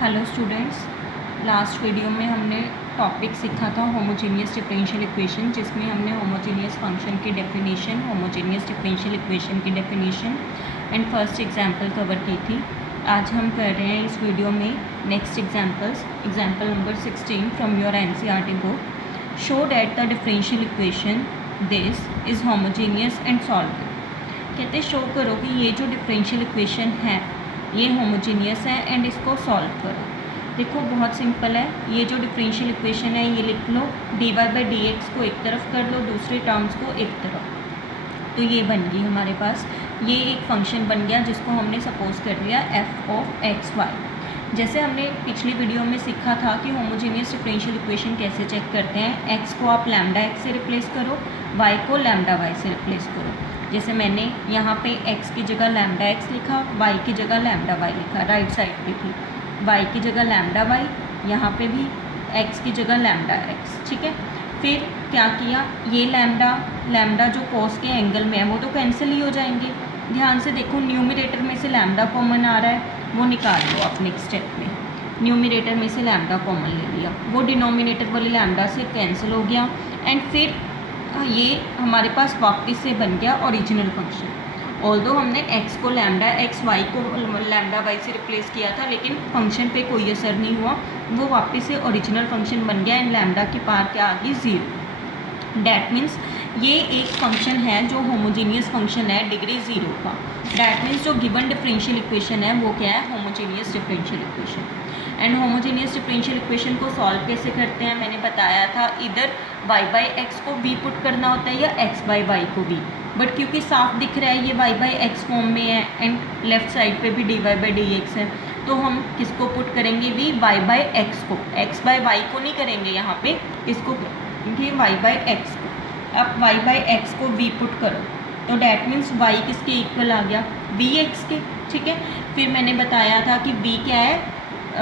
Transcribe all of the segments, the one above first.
Hello students, last video में हमने topic सीखा था होमोजेनियस डिफरेंशियल इक्वेशन, जिसमें हमने होमोजेनियस फंक्शन की डेफिनेशन, होमोजेनियस डिफरेंशियल इक्वेशन की definition and first example cover की थी। आज हम कर रहे हैं इस वीडियो में next examples. Example number 16 from your NCERT book. Show that the differential equation this is homogeneous and solvable. कहते शो करो कि ये जो डिफरेंशियल इक्वेशन है ये होमोजेनियस है एंड इसको सॉल्व करो। देखो बहुत सिंपल है, ये जो डिफरेंशियल इक्वेशन है ये लिख लो, dy बाई डी एक्स को एक तरफ कर लो, दूसरे टर्म्स को एक तरफ, तो ये बन गई हमारे पास। ये एक फंक्शन बन गया जिसको हमने सपोज कर लिया f ऑफ एक्स वाई। जैसे हमने पिछली वीडियो में सीखा था कि होमोजेनियस डिफरेंशियल इक्वेशन कैसे चेक करते हैं। x को आप लैम्डा एक्स से रिप्लेस करो, y को लैम्डा वाई से रिप्लेस करो। जैसे मैंने यहाँ पे x की जगह लैम्डा x लिखा, y की जगह लैम्डा y लिखा, राइट साइड पे भी y की जगह लैम्डा y, यहाँ पे भी x की जगह लैम्डा x। ठीक है, फिर क्या किया, ये लैम्डा जो कॉस के एंगल में है वो तो कैंसिल ही हो जाएंगे। ध्यान से देखो, न्यूमरेटर में से लैम्डा कॉमन आ रहा है, वो निकाल लो आप नेक्स्ट स्टेप में। न्यूमरेटर में से लैम्डा कॉमन ले लिया, वो डिनोमिनेटर वाली लैम्डा से कैंसिल हो गया एंड फिर ये हमारे पास वापस से बन गया ओरिजिनल फंक्शन। ऑल्दो हमने x को लैम्डा x, y को लैम्डा y से रिप्लेस किया था, लेकिन फंक्शन पे कोई असर नहीं हुआ, वो वापस से ओरिजिनल फंक्शन बन गया एंड लैम्डा की पार क्या आ गई, 0। डैट मीन्स ये एक फंक्शन है जो होमोजेनियस फंक्शन है डिग्री 0 का। डैट मीन्स जो गिवन डिफरेंशियल इक्वेशन है वो क्या है, homogeneous differential equation. And homogeneous differential equation को सॉल्व कैसे करते हैं, मैंने बताया था, इधर y बाई एक्स को v पुट करना होता है या x बाई वाई को v। बट क्योंकि साफ दिख रहा है ये y बाई एक्स फॉर्म में है एंड लेफ्ट साइड पे भी dy बाई डी एक्स है, तो हम किसको पुट करेंगे, v y बाई एक्स को, x बाई वाई को नहीं करेंगे यहाँ पे, इसको करेंगे y बाई एक्स को। अब y बाई एक्स को v पुट करो तो डैट मीन्स y किसके इक्वल आ गया, v x के। ठीक है, फिर मैंने बताया था कि v क्या है,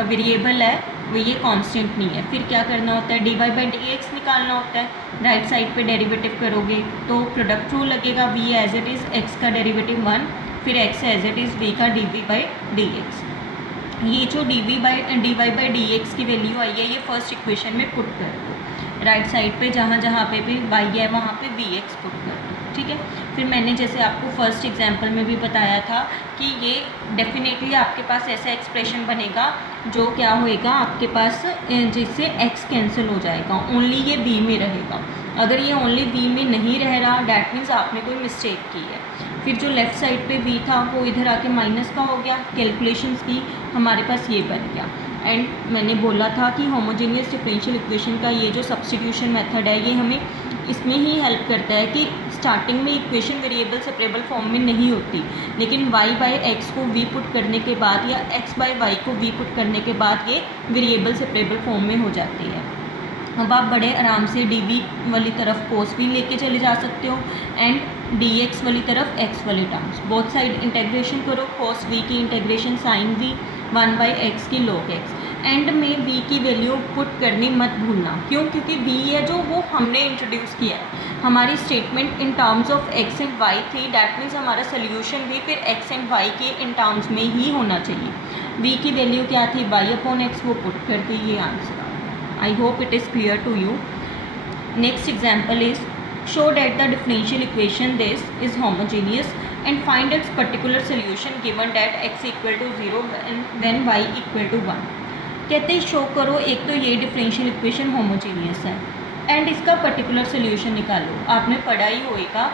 वेरिएबल है, वो ये कांस्टेंट नहीं है। फिर क्या करना होता है, dy बाई डी एक्स निकालना होता है। राइट साइड पे डेरिवेटिव करोगे तो प्रोडक्ट रूल लगेगा, v as it is x का डेरिवेटिव 1, फिर x as it is v का dv बाई डी एक्स। ये जो dy बाई डी एक्स की वैल्यू आई है ये फर्स्ट इक्वेशन में पुट कर दो। राइट साइड पे जहाँ जहाँ पे भी y है वहाँ पे vx पुट कर दो। ठीक है, फिर मैंने जैसे आपको फर्स्ट एग्जांपल में भी बताया था कि ये डेफिनेटली आपके पास ऐसा एक्सप्रेशन बनेगा जो क्या होएगा आपके पास, जिससे x कैंसिल हो जाएगा, ओनली ये b में रहेगा। अगर ये ओनली b में नहीं रह रहा डैट मीन्स आपने कोई मिस्टेक की है। फिर जो लेफ़्ट साइड पे b था वो इधर आके माइनस का हो गया, कैलकुलेशंस की हमारे पास ये बन गया। एंड मैंने बोला था कि होमोजेनियस डिफरेंशियल इक्वेशन का ये जो सब्स्टिट्यूशन मेथड है ये हमें इसमें ही हेल्प करता है कि स्टार्टिंग में इक्वेशन वेरिएबल सेपरेबल फॉर्म में नहीं होती, लेकिन y बाई एक्स को v पुट करने के बाद या x बाई वाई को v पुट करने के बाद ये वेरिएबल सेपरेबल फॉर्म में हो जाती है। अब आप बड़े आराम से dv वाली तरफ cos v लेके चले जा सकते हो एंड dx वाली तरफ x वाली टर्म्स, बोथ साइड इंटेग्रेशन करो, cos v की integration sin v, 1 by x की log x। एंड में v की वैल्यू पुट करनी मत भूलना, क्यों, क्योंकि v है जो वो हमने इंट्रोड्यूस किया है। हमारी statement in terms of x and y थी, डैट मीन्स हमारा सोल्यूशन भी फिर x एंड y के इन टर्म्स में ही होना चाहिए। v की वैल्यू क्या थी, y अपॉन एक्स, वो पुट करके ये आंसर आ गया। I hope it is clear to you. Next example is show that the differential equation this is homogeneous and find its particular solution given that x equal to 0 when y equal to 1। कहते हैं show करो एक तो ये differential equation homogeneous है and इसका particular solution निकालो। आपने पढ़ा ही होएगा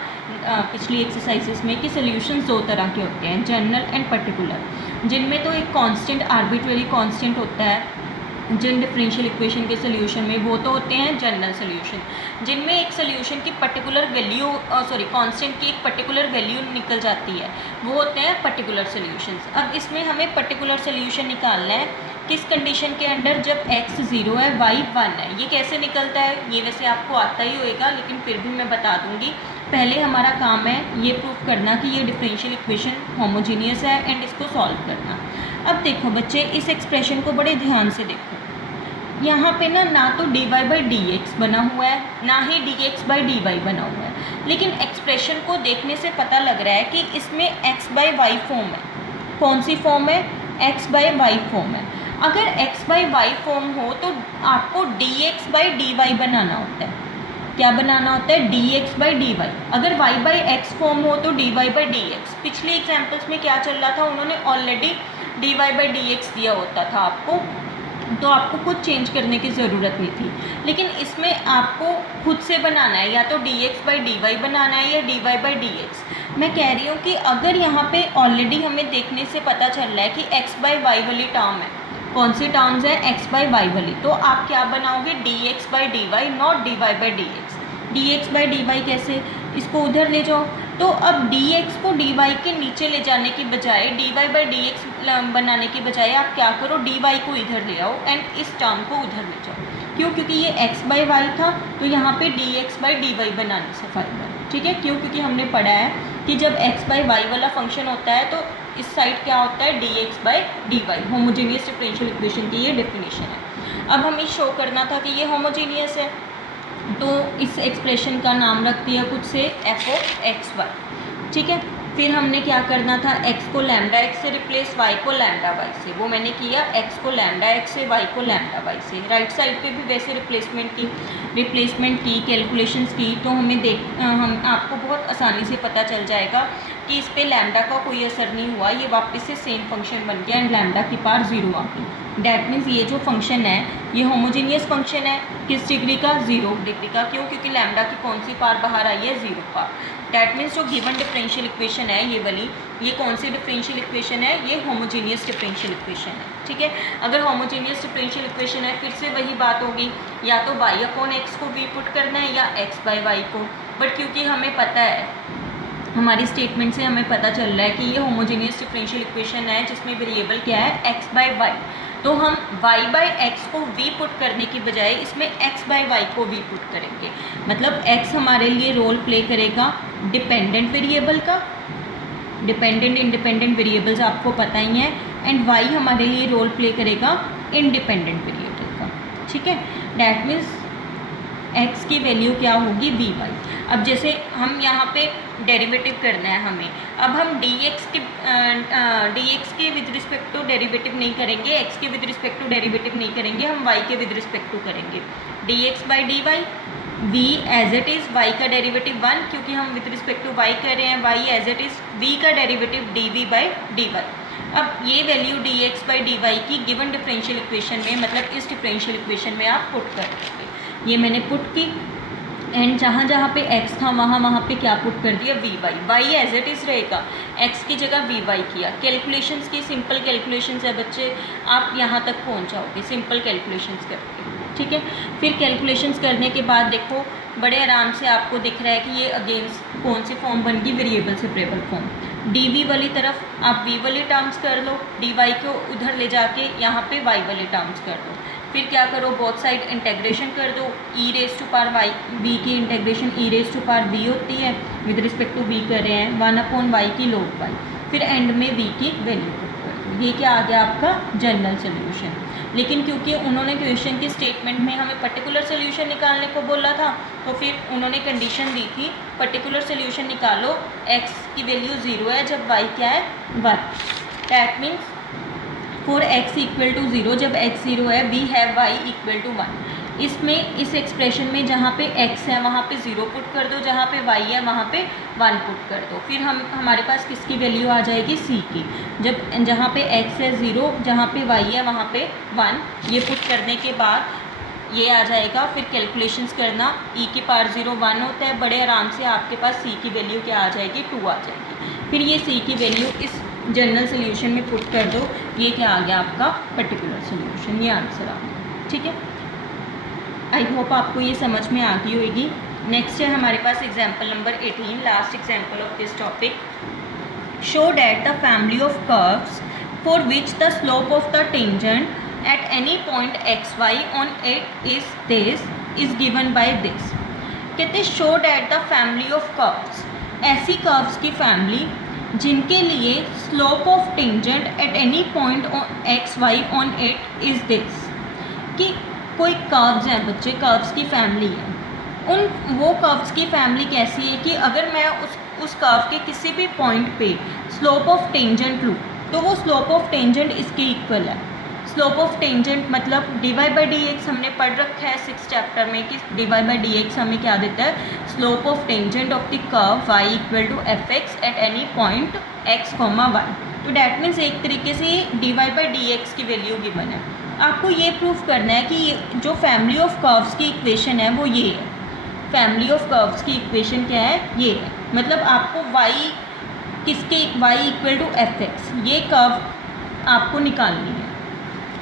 पिछली एक्सरसाइजेस में कि सोल्यूशन दो तरह के होते हैं, जनरल एंड पर्टिकुलर, जिनमें तो एक कांस्टेंट आर्बिट्रेरी कांस्टेंट होता है जिन डिफरेंशियल इक्वेशन के सोल्यूशन में, वो तो होते हैं जनरल सोल्यूशन, जिनमें एक सोल्यूशन की पर्टिकुलर वैल्यू कांस्टेंट की एक पर्टिकुलर वैल्यू निकल जाती है, वो होते हैं पर्टिकुलर सोल्यूशंस। अब इसमें हमें पर्टिकुलर सोल्यूशन निकालना है किस कंडीशन के अंडर, जब x 0 है y 1 है। ये कैसे निकलता है, ये वैसे आपको आता ही होएगा लेकिन फिर भी मैं बता दूंगी। पहले हमारा काम है ये प्रूफ करना कि ये डिफरेंशियल इक्वेशन होमोजेनियस है एंड इसको सॉल्व करना। अब देखो बच्चे, इस एक्सप्रेशन को बड़े ध्यान से देखो। यहाँ पे ना तो dy बाई डी एक्स बना हुआ है ना ही dx बाई dy बना हुआ है, लेकिन एक्सप्रेशन को देखने से पता लग रहा है कि इसमें x बाई वाई फॉर्म है। कौन सी फॉर्म है, x बाई वाई फॉर्म है। अगर x बाई वाई फॉर्म हो तो आपको dx बाई डी वाई बनाना होता है। क्या बनाना होता है? dx by d y. अगर y बाई एक्स फॉर्म हो तो dy बाई डी एक्स। पिछले एग्जाम्पल्स में क्या चल रहा था, उन्होंने already dy by d x दिया होता था आपको, तो आपको कुछ चेंज करने की ज़रूरत नहीं थी। लेकिन इसमें आपको खुद से बनाना है, या तो dx बाई डी वाई बनाना है या dy बाई डी एक्स। मैं कह रही हूँ कि अगर यहाँ पे ऑलरेडी हमें देखने से पता चल रहा है कि x बाई वाई वाली टर्म है, कौन सी टर्म्स है? x बाई वाई वाली, तो आप क्या बनाओगे? dx by d y, not dy by d x. dx by d y कैसे? इसको उधर ले जाओ। तो अब dx को dy के नीचे ले जाने की बजाय, dy बाई dx बनाने की बजाय आप क्या करो? dy को इधर ले आओ एंड इस टर्म को उधर ले जाओ। क्यों? क्योंकि ये x बाई वाई था, तो यहाँ पे dx बाई dy बनाने से फ़ायदा है। ठीक है, क्यों? क्योंकि हमने पढ़ा है कि जब x बाई वाई वाला फंक्शन होता है तो इस साइड क्या होता है? dx by d y. Homogeneous differential equation की ये डेफिनेशन है। अब हमें शो करना था कि ये होमोजीनियस है, तो इस एक्सप्रेशन का नाम रख दिया कुछ से f ऑफ एक्स वाई। ठीक है, फिर हमने क्या करना था? x को लैम्डा x से रिप्लेस, y को लैम्डा y से। वो मैंने किया, x को लैम्डा x से, y को लैम्डा y से। राइट साइड पे भी वैसे रिप्लेसमेंट की कैलकुलेशंस की, तो हम आपको बहुत आसानी से पता चल जाएगा कि इस पे लैम्डा का कोई असर नहीं हुआ, ये वापस से सेम फंक्शन बन गया एंड लैम्डा की पावर 0 आ गई। डैट मीन्स ये जो फंक्शन है ये होमोजीनियस फंक्शन है। किस डिग्री का? 0 डिग्री का। क्यों? क्योंकि लैम्डा की कौन सी पावर बाहर आई है? 0 पावर। डैट मीन्स जो गिवन डिफरेंशियल इक्वेशन है ये वाली, ये कौन सी डिफरेंशियल इक्वेशन है? ये होमोजीनियस डिफरेंशियल इक्वेशन है। ठीक है, अगर होमोजीनियस डिफरेंशियल इक्वेशन है, फिर से वही बात होगी, या तो y अपॉन एक्स को v पुट करना है या x बाई वाई को। बट क्योंकि हमें पता है, हमारी स्टेटमेंट से हमें पता चल रहा है कि ये होमोजीनियस डिफरेंशियल इक्वेशन है जिसमें वेरिएबल क्या है? x बाई वाई, तो हम y बाई एक्स को v पुट करने की बजाय इसमें x बाई वाई को v पुट करेंगे। मतलब x हमारे लिए रोल प्ले करेगा डिपेंडेंट वेरिएबल का, डिपेंडेंट इंडिपेंडेंट वेरिएबल्स आपको पता ही है, एंड y हमारे लिए रोल प्ले करेगा इंडिपेंडेंट वेरिएबल का। ठीक है, डैट मीन्स x की वैल्यू क्या होगी? V y. अब जैसे हम यहाँ पे डेरिवेटिव करना है हमें, अब हम dx के विद रिस्पेक्ट टू डेरिवेटिव नहीं करेंगे, x के विद रिस्पेक्ट टू डेरिवेटिव नहीं करेंगे, हम y के विद रिस्पेक्ट टू करेंगे। dx by d y, v as it is, y का डेरिवेटिव 1, क्योंकि हम विद रिस्पेक्ट टू y कर रहे हैं, y as it is, v का derivative dv by d y. अब ये value dx by d y की गिवन डिफरेंशियल इक्वेशन में, मतलब इस डिफरेंशियल इक्वेशन में आप पुट कर देंगे। ये मैंने पुट की, एंड जहाँ जहाँ पे x था वहाँ पे क्या पुट कर दिया? V y. Y as it is रहेगा, x की जगह वी वाई किया। कैलकुलेशंस की सिंपल कैलकुलेशंस है बच्चे, आप यहाँ तक पहुँच जाओगे सिंपल कैलकुलेशंस करके। ठीक है, फिर कैलकुलेशंस करने के बाद देखो बड़े आराम से आपको दिख रहा है कि ये अगेंस्ट कौन सी फॉर्म बन गई? Variable separable form. D v वाली तरफ आप v वाली टर्म्स कर लो, डी वाई को उधर ले जाके यहाँ पे y वाली टर्म्स कर दो। फिर क्या करो? बोथ साइड इंटेग्रेशन कर दो। E raise to power y, v की integration e raise to power v होती है, विद रिस्पेक्ट टू वी कर रहे हैं, 1 अपॉन वाई की लॉग वाई। फिर एंड में वी की वैल्यू पुट कर दो। ये क्या आ गया? आपका जनरल सोल्यूशन। लेकिन क्योंकि उन्होंने क्वेश्चन के स्टेटमेंट में हमें पर्टिकुलर सोल्यूशन निकालने को बोला था, तो फिर उन्होंने कंडीशन दी थी पर्टिकुलर सोल्यूशन निकालो, x की वैल्यू 0 है जब y क्या है? 1। That means for x equal to 0, जब x 0 है, we have y equal to 1। इसमें इस एक्सप्रेशन में जहाँ पे x है वहाँ पे 0 पुट कर दो, जहाँ पे y है वहाँ पे 1 पुट कर दो। फिर हमारे पास किसकी वैल्यू आ जाएगी? c की। जब जहाँ पे x है 0, जहाँ पे y है वहाँ पे 1, ये पुट करने के बाद ये आ जाएगा। फिर कैलकुलेशंस करना, e की पावर 0 1 होता है, बड़े आराम से आपके पास c की वैल्यू क्या आ जाएगी? 2 आ जाएगी। फिर ये c की वैल्यू इस जनरल सोल्यूशन में पुट कर दो, ये क्या आ गया? आपका पर्टिकुलर सोल्यूशन, ये आंसर आ गया। ठीक है, आई होप आपको ये समझ में आ गई होगी। नेक्स्ट है हमारे पास example number 18, last example of this topic. Show that the family of curves for which the slope of the tangent at any point xy on it is this is given by this। कहते show that the family of curves, ऐसी curves की family जिनके लिए slope of tangent at any point x y on it is this. कि कोई curves हैं बच्चे, curves की फैमिली है, वो कर्व्स की फैमिली कैसी है कि अगर मैं उस कर्व के किसी भी पॉइंट पे स्लोप ऑफ टेंजेंट लूँ तो वो स्लोप ऑफ टेंजेंट इसके इक्वल है। स्लोप ऑफ टेंजेंट मतलब dy बाई डी एक्स हमने पढ़ रखा है 6th चैप्टर में कि dy बाई डी एक्स हमें क्या देता है, slope of tangent of the curve y equal to f x at any point x, y। तो डैट मीन्स एक तरीके से dy बाई डी एक्स की वैल्यू गिवन है। आपको ये प्रूफ करना है कि जो फैमिली ऑफ कर्व्स की इक्वेशन है वो ये है। फैमिली ऑफ कर्व्स की इक्वेशन क्या है, ये है। मतलब आपको y किसके y equal to f x ये कर्व आपको निकालनी है।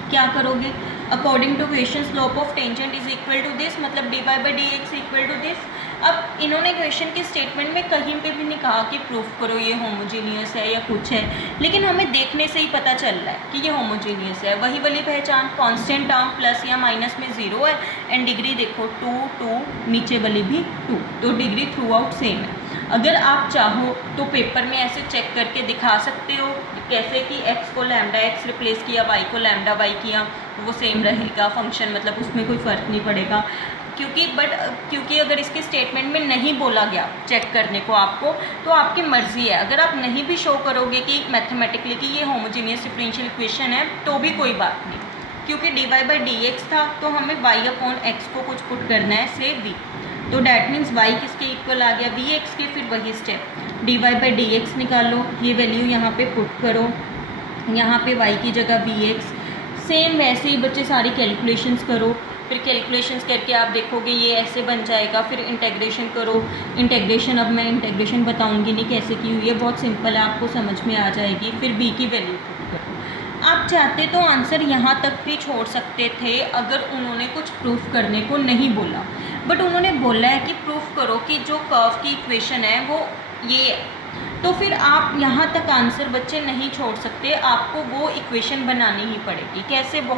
क्या करोगे, according to question slope of tangent is equal to this, मतलब d y by d x equal to this. अब इन्होंने क्वेश्चन के स्टेटमेंट में कहीं पे भी नहीं कहा कि प्रूफ करो ये होमोजीनियस है या कुछ है, लेकिन हमें देखने से ही पता चल रहा है कि ये होमोजीनियस है। वही वाली पहचान, कांस्टेंट टर्म प्लस या माइनस में 0 है एंड डिग्री देखो 2 2, नीचे वाली भी 2, तो डिग्री थ्रू आउट सेम है। अगर आप चाहो तो पेपर में ऐसे चेक करके दिखा सकते हो कैसे कि x को लैम्डा x रिप्लेस किया, y को लैम्डा y किया, वो सेम रहेगा फंक्शन, मतलब उसमें कोई फ़र्क नहीं पड़ेगा। क्योंकि अगर इसके स्टेटमेंट में नहीं बोला गया चेक करने को आपको, तो आपकी मर्ज़ी है। अगर आप नहीं भी शो करोगे कि मैथमेटिकली कि ये होमोजीनियस डिफरेंशियल इक्वेशन है तो भी कोई बात नहीं, क्योंकि d y by d x था तो हमें y अपॉन एक्स को कुछ पुट करना है से v, तो डैट मीन्स y किसके इक्वल आ गया, वी एक्स के। फिर वही step d y by d x निकालो, ये वैल्यू यहाँ पे पुट करो, यहाँ पे y की जगह वी एक्स। सेम वैसे ही बच्चे सारी कैलकुलेशंस करो, फिर कैलकुलेशंस करके आप देखोगे ये ऐसे बन जाएगा। फिर इंटेग्रेशन करो, इंटेग्रेशन अब मैं इंटेग्रेशन बताऊँगी नहीं कैसे की हुई है, बहुत सिंपल है, आपको समझ में आ जाएगी। फिर b की वैल्यू पुट करो। आप चाहते तो आंसर यहाँ तक भी छोड़ सकते थे अगर उन्होंने कुछ प्रूफ करने को नहीं बोला, बट उन्होंने बोला है कि प्रूफ करो कि जो कर्व की इक्वेशन है वो ये है, तो फिर आप यहाँ तक आंसर बच्चे नहीं छोड़ सकते, आपको वो इक्वेशन बनानी ही पड़ेगी। कैसे, बहुत